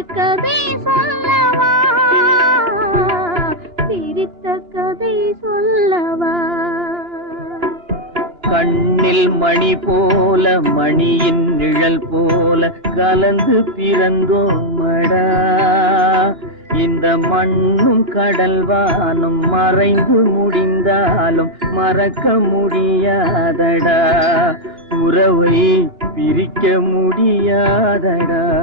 கதை சொல்லவா, பிரித்த கதை சொல்லவா. கண்ணில் மணி போல மணியின் நிழல் போல கலந்து பிறந்தோமடா. இந்த மண்ணும் கடல்வானும் மறைந்து முடிந்தாலும் மறக்க முடியாதடா. உறவை பிரிக்க முடியாதடா.